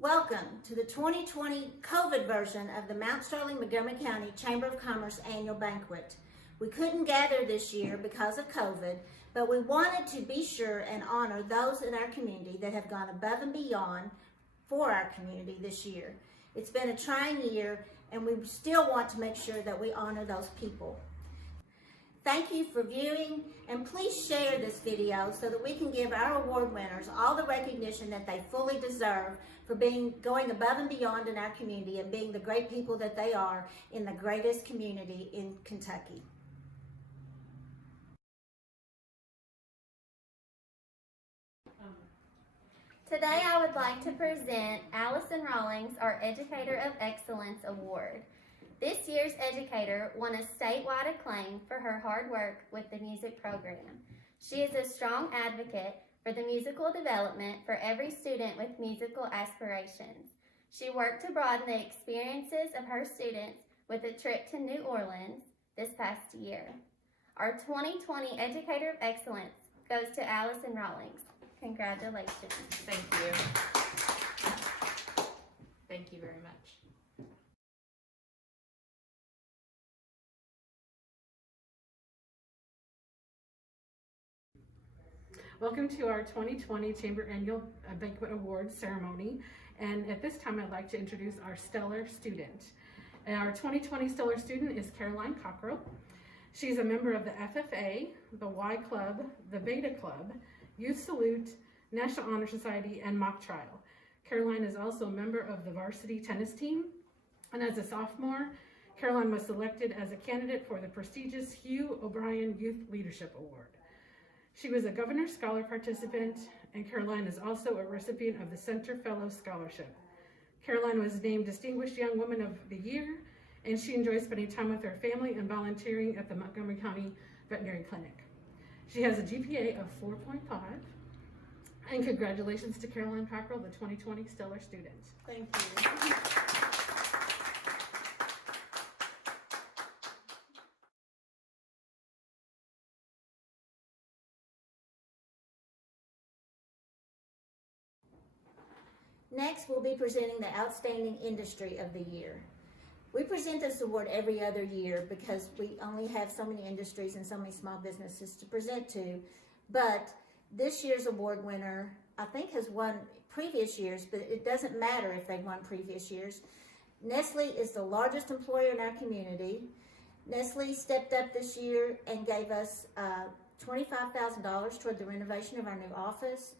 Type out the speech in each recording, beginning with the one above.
Welcome to the 2020 COVID version of the Mount Sterling-Montgomery County Chamber of Commerce Annual Banquet. We couldn't gather this year because of COVID, but we wanted to be sure and honor those in our community that have gone above and beyond for our community this year. It's been a trying year, and we still want to make sure that we honor those people. Thank you for viewing, and please share this video so that we can give our award winners all the recognition that they fully deserve for going above and beyond in our community and being the great people that they are in the greatest community in Kentucky. Today I would like to present Allison Rawlings, our Educator of Excellence Award. This year's educator won a statewide acclaim for her hard work with the music program. She is a strong advocate for the musical development for every student with musical aspirations. She worked to broaden the experiences of her students with a trip to New Orleans this past year. Our 2020 Educator of Excellence goes to Allison Rawlings. Congratulations. Thank you. Thank you very much. Welcome to our 2020 Chamber Annual Banquet Awards ceremony. And at this time, I'd like to introduce our stellar student. Our 2020 stellar student is Caroline Cockrell. She's a member of the FFA, the Y Club, the Beta Club, Youth Salute, National Honor Society, and Mock Trial. Caroline is also a member of the varsity tennis team. And as a sophomore, Caroline was selected as a candidate for the prestigious Hugh O'Brien Youth Leadership Award. She was a Governor's Scholar participant, and Caroline is also a recipient of the Center Fellow Scholarship. Caroline was named Distinguished Young Woman of the Year, and she enjoys spending time with her family and volunteering at the Montgomery County Veterinary Clinic. She has a GPA of 4.5, and congratulations to Caroline Cockrell, the 2020 Stellar Student. Thank you. Next, we'll be presenting the Outstanding Industry of the Year. We present this award every other year because we only have so many industries and so many small businesses to present to, but this year's award winner, I think, has won previous years, but it doesn't matter if they've won previous years. Nestle is the largest employer in our community. Nestle stepped up this year and gave us $25,000 toward the renovation of our new office.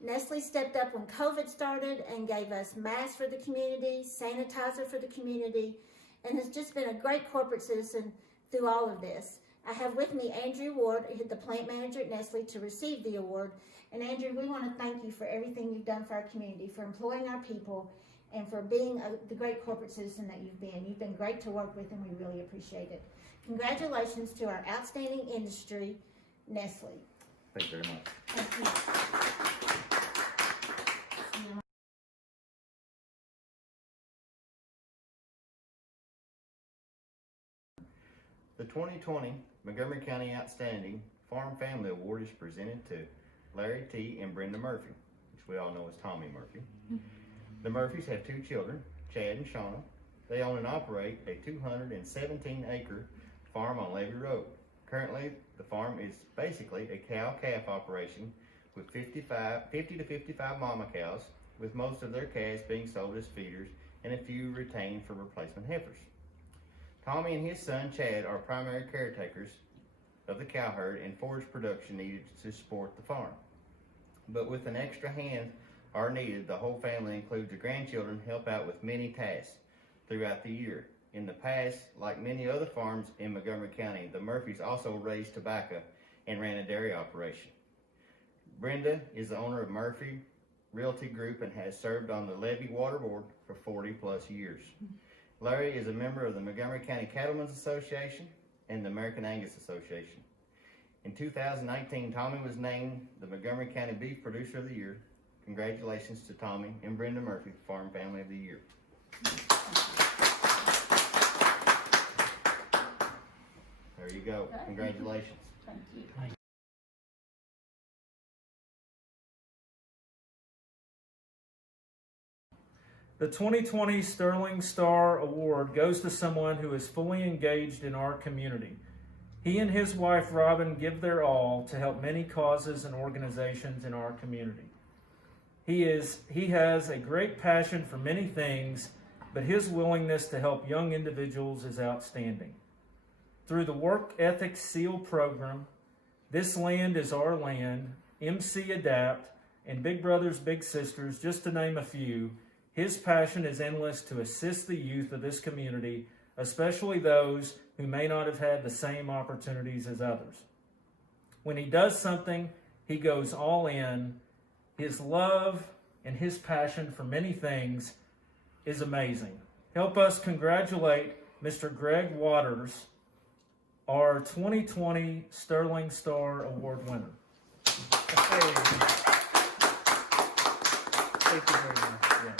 Nestle stepped up when COVID started and gave us masks for the community, sanitizer for the community, and has just been a great corporate citizen through all of this. I have with me Andrew Ward, the plant manager at Nestle, to receive the award. And Andrew, we want to thank you for everything you've done for our community, for employing our people, and for being the great corporate citizen that you've been. You've been great to work with, and we really appreciate it. Congratulations to our Outstanding Industry, Nestle. Thank you very much. Thank you. The 2020 Montgomery County Outstanding Farm Family Award is presented to Larry T. and Brenda Murphy, which we all know as Tommy Murphy. The Murphys have two children, Chad and Shauna. They own and operate a 217-acre farm on Levy Road. Currently, the farm is basically a cow-calf operation with 50 to 55 mama cows, with most of their calves being sold as feeders and a few retained for replacement heifers. Tommy and his son Chad are primary caretakers of the cow herd and forage production needed to support the farm. But with an extra hand are needed, the whole family, includes the grandchildren, help out with many tasks throughout the year. In the past, like many other farms in Montgomery County, the Murphys also raised tobacco and ran a dairy operation. Brenda is the owner of Murphy Realty Group and has served on the Levy Water Board for 40 plus years. Larry is a member of the Montgomery County Cattlemen's Association and the American Angus Association. In 2019, Tommy was named the Montgomery County Beef Producer of the Year. Congratulations to Tommy and Brenda Murphy, Farm Family of the Year. There you go. Congratulations. Thank you. The 2020 Sterling Star Award goes to someone who is fully engaged in our community. He and his wife Robin give their all to help many causes and organizations in our community. He has a great passion for many things, but his willingness to help young individuals is outstanding. Through the Work Ethic SEAL program, This Land is Our Land, MC Adapt, and Big Brothers Big Sisters, just to name a few, his passion is endless to assist the youth of this community, especially those who may not have had the same opportunities as others. When he does something, he goes all in. His love and his passion for many things is amazing. Help us congratulate Mr. Greg Waters, our 2020 Sterling Star Award winner. Thank you very much. Yeah.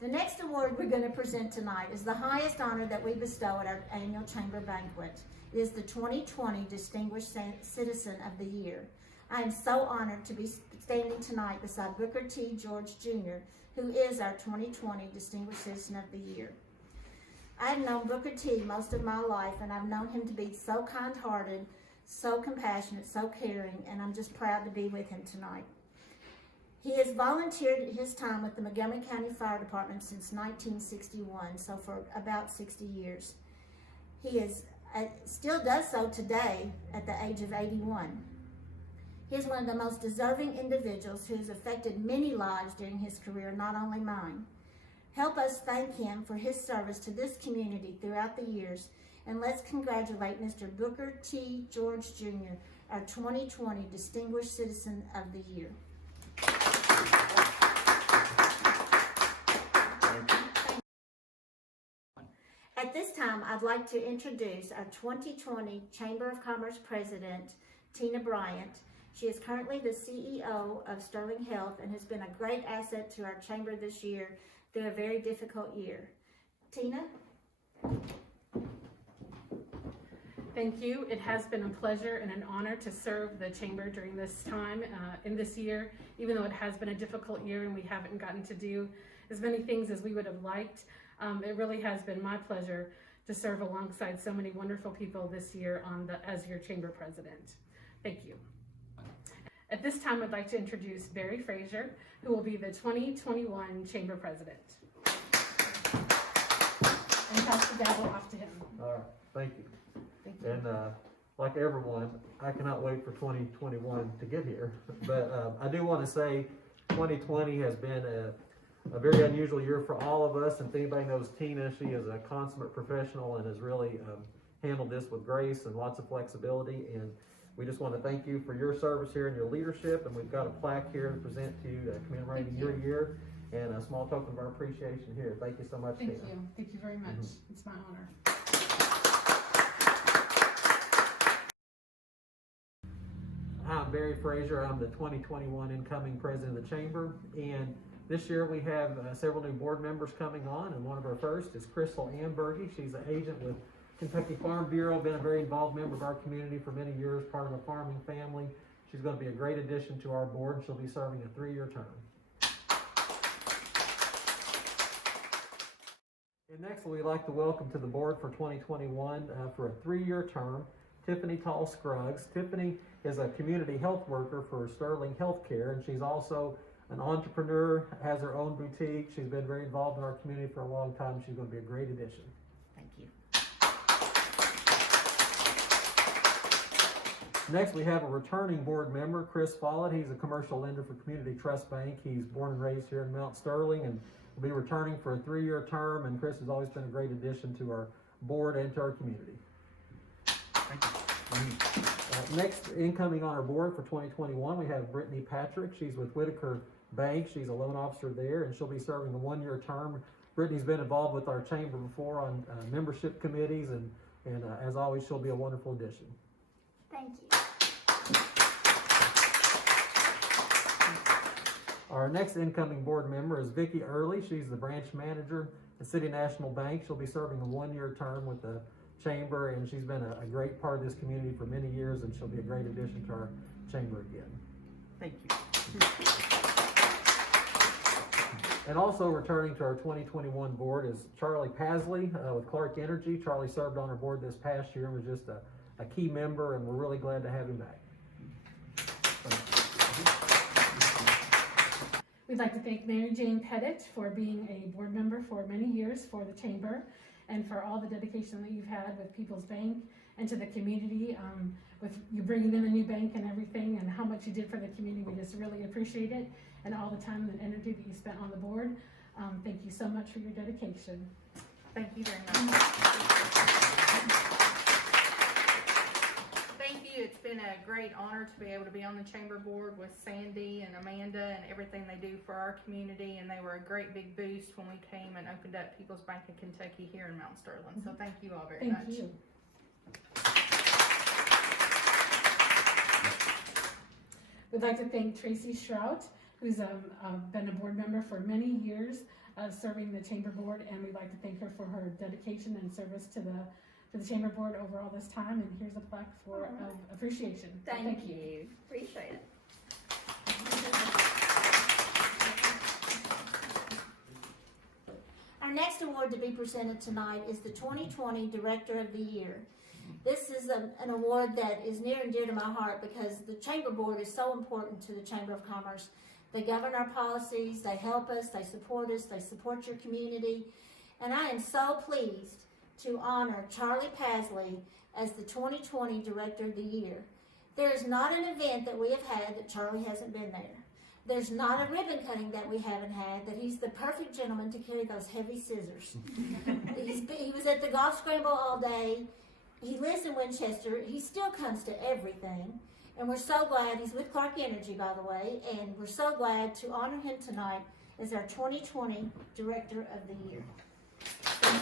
The next award we're going to present tonight is the highest honor that we bestow at our annual Chamber Banquet. It is the 2020 Distinguished Citizen of the Year. I am so honored to be standing tonight beside Booker T. George Jr., who is our 2020 Distinguished Citizen of the Year. I have known Booker T. most of my life, and I've known him to be so kind-hearted, so compassionate, so caring, and I'm just proud to be with him tonight. He has volunteered his time with the Montgomery County Fire Department since 1961, so for about 60 years. He still does so today at the age of 81. He is one of the most deserving individuals who has affected many lives during his career, not only mine. Help us thank him for his service to this community throughout the years, and let's congratulate Mr. Booker T. George Jr., our 2020 Distinguished Citizen of the Year. At this time, I'd like to introduce our 2020 Chamber of Commerce President, Tina Bryant. She is currently the CEO of Sterling Health and has been a great asset to our chamber this year through a very difficult year. Tina? Thank you. It has been a pleasure and an honor to serve the chamber during this time in this year, even though it has been a difficult year and we haven't gotten to do as many things as we would have liked. It really has been my pleasure to serve alongside so many wonderful people this year as your chamber president. Thank you. At this time, I'd like to introduce Barry Frazier, who will be the 2021 chamber president. And pass the gavel off to him. All right, thank you. Thank you. And like everyone, I cannot wait for 2021 to get here. But I do want to say 2020 has been a very unusual year for all of us. And if anybody knows Tina, she is a consummate professional and has really handled this with grace and lots of flexibility. And we just want to thank you for your service here and your leadership. And we've got a plaque here to present to you commemorating your year and a small token of our appreciation here. Thank you so much, Thank Tina. you. Thank you very much. It's my honor. I'm Barry Frazier. I'm the 2021 incoming president of the chamber. And this year we have several new board members coming on. And one of our first is Crystal Ambergy. She's an agent with Kentucky Farm Bureau, been a very involved member of our community for many years, part of a farming family. She's going to be a great addition to our board, and she'll be serving a 3-year term. And next, we'd like to welcome to the board for 2021 for a 3-year term, Tiffany Tall Scruggs. Tiffany is a community health worker for Sterling Healthcare, and she's also an entrepreneur, has her own boutique. She's been very involved in our community for a long time. She's going to be a great addition. Thank you. Next, we have a returning board member, Chris Follett. He's a commercial lender for Community Trust Bank. He's born and raised here in Mount Sterling and will be returning for a 3-year term. And Chris has always been a great addition to our board and to our community. Thank you. Next, incoming on our board for 2021, we have Brittany Patrick. She's with Whitaker Bank. She's a loan officer there, and she'll be serving a 1-year term. Brittany's been involved with our chamber before on membership committees, and as always, she'll be a wonderful addition. Thank you. Our next incoming board member is Vicki Early. She's the branch manager at City National Bank. She'll be serving a 1-year term with the chamber, and she's been a great part of this community for many years, and she'll be a great addition to our chamber again. Thank you. And also returning to our 2021 board is Charlie Pasley with Clark Energy. Charlie served on our board this past year and was just a key member, and we're really glad to have him back. We'd like to thank Mary Jane Pettit for being a board member for many years for the chamber and for all the dedication that you've had with People's Bank and to the community, with you bringing in a new bank and everything, and how much you did for the community. We just really appreciate it, and all the time and energy that you spent on the board. Thank you so much for your dedication. Thank you very much. Thank you. It's been a great honor to be able to be on the chamber board with Sandy and Amanda and everything they do for our community, and they were a great big boost when we came and opened up People's Bank of Kentucky here in Mount Sterling. So thank you all very much. Thank you. We'd like to thank Tracy Shrout, who's been a board member for many years, serving the chamber board, and we'd like to thank her for her dedication and service to the chamber board over all this time. And here's a plaque for appreciation. So Thank you. Appreciate it. Our next award to be presented tonight is the 2020 Director of the Year. This is an award that is near and dear to my heart because the Chamber Board is so important to the Chamber of Commerce. They govern our policies, they help us, they support your community. And I am so pleased to honor Charlie Pasley as the 2020 Director of the Year. There is not an event that we have had that Charlie hasn't been there. There's not a ribbon cutting that we haven't had, that he's the perfect gentleman to carry those heavy scissors. He was at the golf scramble all day. He lives in Winchester. He still comes to everything. And we're so glad, he's with Clark Energy, by the way, and we're so glad to honor him tonight as our 2020 Director of the Year. I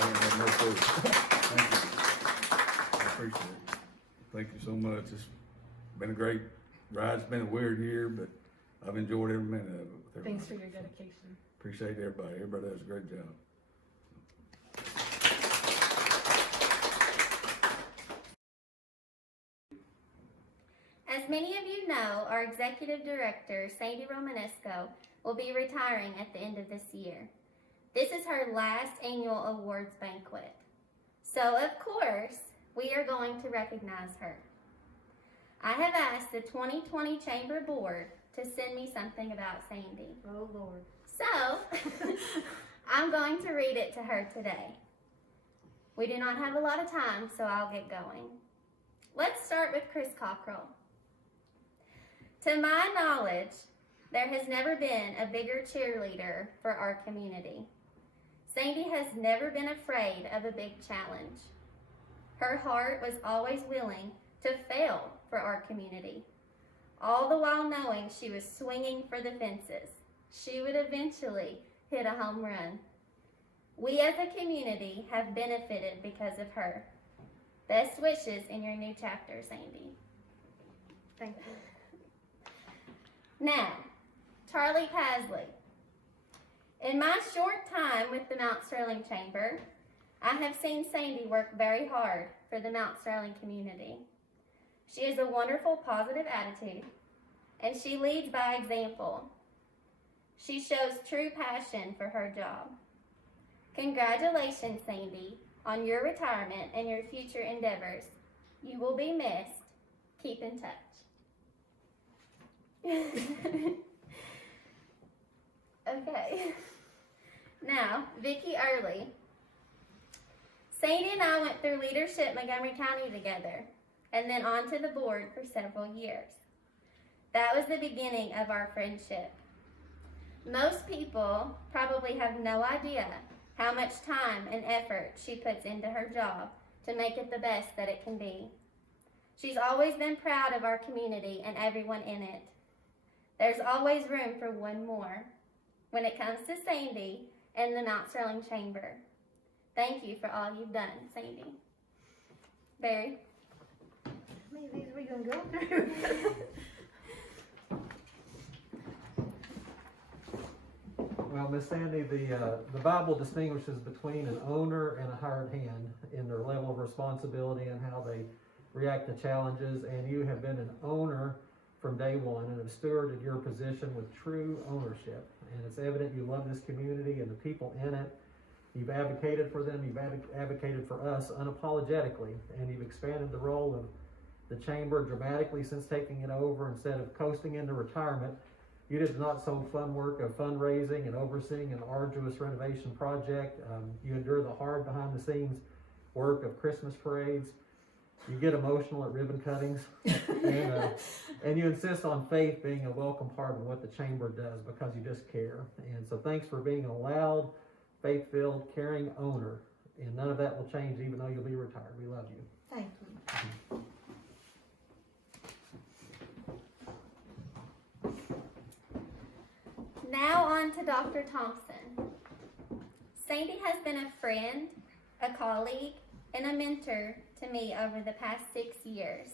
don't have no clue. Thank you. I appreciate it. Thank you so much. It's been a great ride. It's been a weird year, but I've enjoyed every minute of it. With everybody. Thanks for your dedication. Appreciate everybody. Everybody does a great job. As many of you know, our executive director, Sandy Romanesco, will be retiring at the end of this year. This is her last annual awards banquet. So, of course, we are going to recognize her. I have asked the 2020 Chamber Board to send me something about Sandy. Oh, Lord. So, I'm going to read it to her today. We do not have a lot of time, so I'll get going. Let's start with Chris Cockrell. To my knowledge, there has never been a bigger cheerleader for our community. Sandy has never been afraid of a big challenge. Her heart was always willing to fail for our community, all the while knowing she was swinging for the fences. She would eventually hit a home run. We as a community have benefited because of her. Best wishes in your new chapter, Sandy. Thank you. Now, Charlie Pasley. In my short time with the Mount Sterling Chamber, I have seen Sandy work very hard for the Mount Sterling community. She has a wonderful positive attitude, and she leads by example. She shows true passion for her job. Congratulations, Sandy, on your retirement and your future endeavors. You will be missed. Keep in touch. Okay. Now, Vicki Early. Sandy and I went through leadership Montgomery County together, and then on to the board for several years. That was the beginning of our friendship. Most people probably have no idea how much time and effort she puts into her job to make it the best that it can be. She's always been proud of our community and everyone in it. There's always room for one more when it comes to Sandy and the Mount Sterling Chamber. Thank you for all you've done, Sandy. Barry? How many of these are we going to go through? Well, Miss Sandy, the Bible distinguishes between an owner and a hired hand in their level of responsibility and how they react to challenges, and you have been an owner from day one and have stewarded your position with true ownership. And it's evident you love this community and the people in it. You've advocated for them, you've advocated for us unapologetically, and you've expanded the role of the chamber dramatically since taking it over. Instead of coasting into retirement, you did the not so fun work of fundraising and overseeing an arduous renovation project. You endure the hard behind the scenes work of Christmas parades. You get emotional at ribbon cuttings, and you insist on faith being a welcome part of what the chamber does because you just care. And so thanks for being a loud, faith-filled, caring owner. And none of that will change even though you'll be retired. We love you. Thank you. Now on to Dr. Thompson. Sandy has been a friend, a colleague, and a mentor to me over the past 6 years.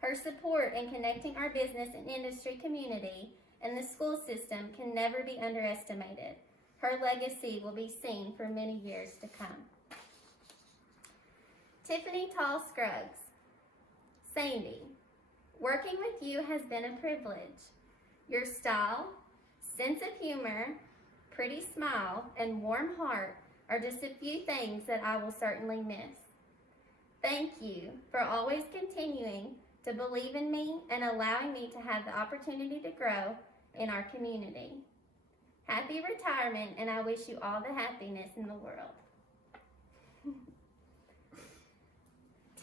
Her support in connecting our business and industry community and the school system can never be underestimated. Her legacy will be seen for many years to come. Tiffany Tall Scruggs. Sandy, working with you has been a privilege. Your style, sense of humor, pretty smile, and warm heart are just a few things that I will certainly miss. Thank you for always continuing to believe in me and allowing me to have the opportunity to grow in our community. Happy retirement, and I wish you all the happiness in the world.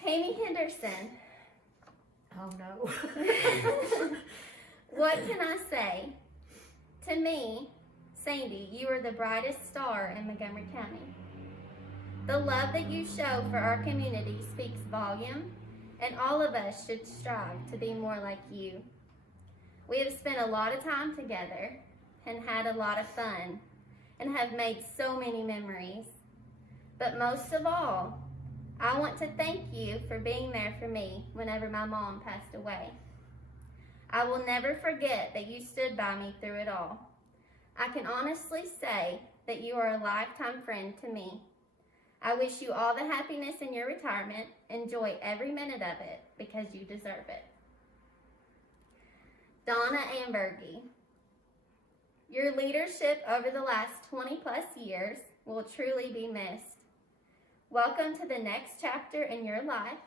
Tammy Henderson. Oh no. What can I say? To me, Sandy, you are the brightest star in Montgomery County. The love that you show for our community speaks volume, and all of us should strive to be more like you. We have spent a lot of time together and had a lot of fun and have made so many memories. But most of all, I want to thank you for being there for me whenever my mom passed away. I will never forget that you stood by me through it all. I can honestly say that you are a lifetime friend to me. I wish you all the happiness in your retirement. Enjoy every minute of it because you deserve it. Donna Ambergy. Your leadership over the last 20 plus years will truly be missed. Welcome to the next chapter in your life.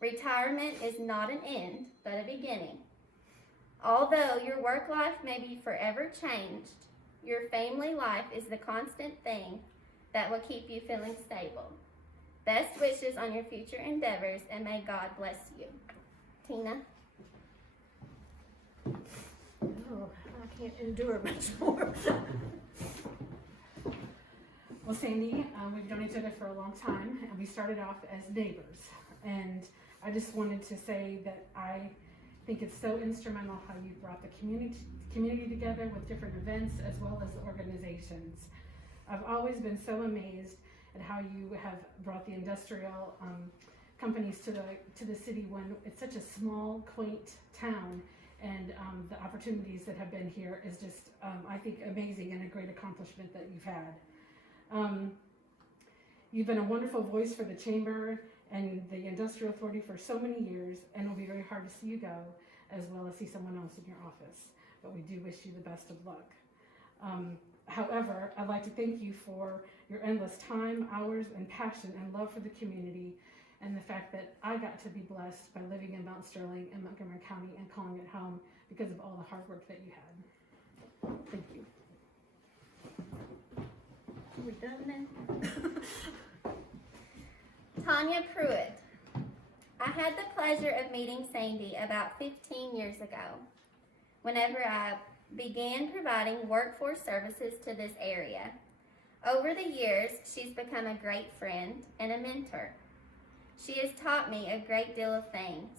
Retirement is not an end, but a beginning. Although your work life may be forever changed, your family life is the constant thing that will keep you feeling stable. Best wishes on your future endeavors, and may God bless you. Tina. Oh, I can't endure much more. Well, Sandy, we've known each other for a long time, and we started off as neighbors. And I just wanted to say that I think it's so instrumental how you brought the community together with different events as well as the organizations. I've always been so amazed at how you have brought the industrial companies to the city when it's such a small, quaint town, and the opportunities that have been here is just, I think, amazing and a great accomplishment that you've had. You've been a wonderful voice for the Chamber and the Industrial Authority for so many years, and it'll be very hard to see you go, as well as see someone else in your office. But we do wish you the best of luck. However, I'd like to thank you for your endless time, hours, and passion and love for the community, and the fact that I got to be blessed by living in Mount Sterling in Montgomery County and calling it home because of all the hard work that you had. Thank you. We're done then? Tanya Pruitt. I had the pleasure of meeting Sandy about 15 years ago, whenever I began providing workforce services to this area. Over the years, she's become a great friend and a mentor. She has taught me a great deal of things.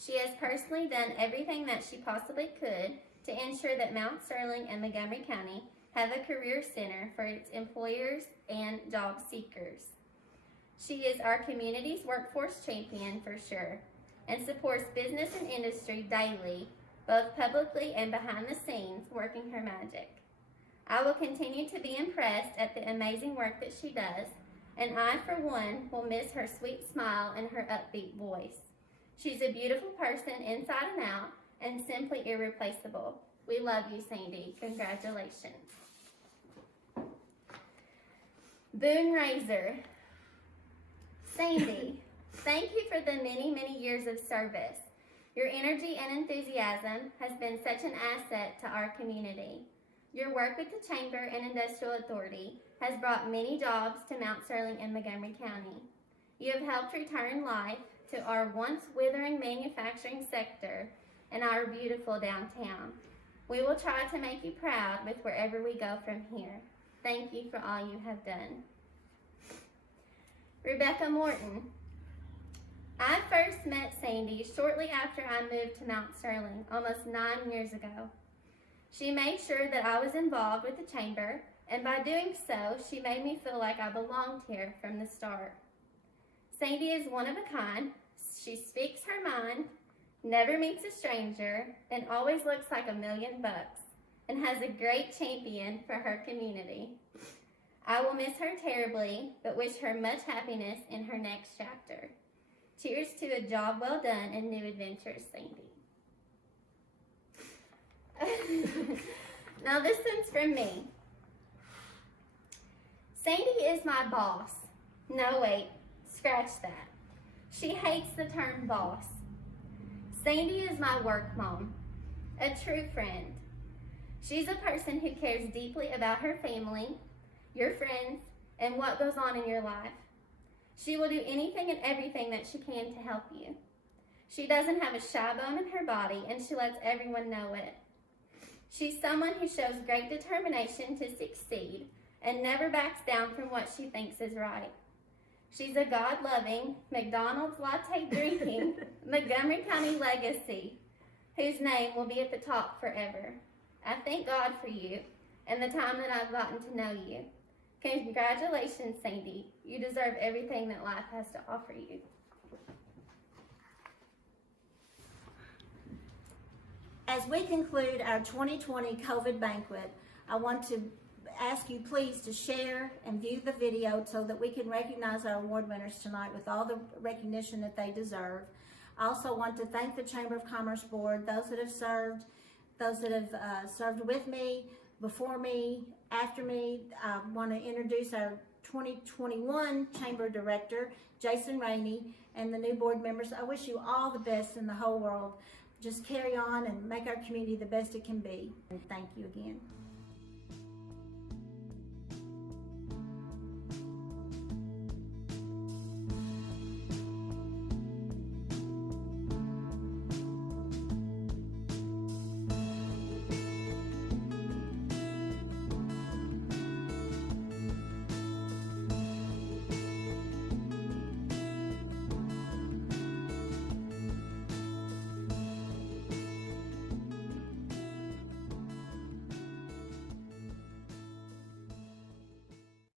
She has personally done everything that she possibly could to ensure that Mount Sterling and Montgomery County have a career center for its employers and job seekers. She is our community's workforce champion for sure, and supports business and industry daily, both publicly and behind the scenes, working her magic. I will continue to be impressed at the amazing work that she does, and I, for one, will miss her sweet smile and her upbeat voice. She's a beautiful person inside and out, and simply irreplaceable. We love you, Sandy. Congratulations. Boone Razor. Sandy, thank you for the many, many years of service. Your energy and enthusiasm has been such an asset to our community. Your work with the Chamber and Industrial Authority has brought many jobs to Mount Sterling and Montgomery County. You have helped return life to our once withering manufacturing sector and our beautiful downtown. We will try to make you proud with wherever we go from here. Thank you for all you have done. Rebecca Morton. I first met Sandy shortly after I moved to Mount Sterling almost 9 years ago. She made sure that I was involved with the Chamber, and by doing so, she made me feel like I belonged here from the start. Sandy is one of a kind. She speaks her mind, never meets a stranger, and always looks like $1 million, and has a great champion for her community. I will miss her terribly, but wish her much happiness in her next chapter. Cheers to a job well done and new adventures, Sandy. Now this one's from me. Sandy is my boss. No, wait, scratch that. She hates the term boss. Sandy is my work mom, a true friend. She's a person who cares deeply about her family, your friends, and what goes on in your life. She will do anything and everything that she can to help you. She doesn't have a shy bone in her body, and she lets everyone know it. She's someone who shows great determination to succeed and never backs down from what she thinks is right. She's a God-loving, McDonald's latte drinking, Montgomery County legacy, whose name will be at the top forever. I thank God for you and the time that I've gotten to know you. Congratulations, Sandy. You deserve everything that life has to offer you. As we conclude our 2020 COVID banquet, I want to ask you please to share and view the video so that we can recognize our award winners tonight with all the recognition that they deserve. I also want to thank the Chamber of Commerce Board, those that have served with me, before me, after me. I want to introduce our 2021 Chamber Director, Jason Rainey, and the new board members. I wish you all the best in the whole world. Just carry on and make our community the best it can be. And thank you again.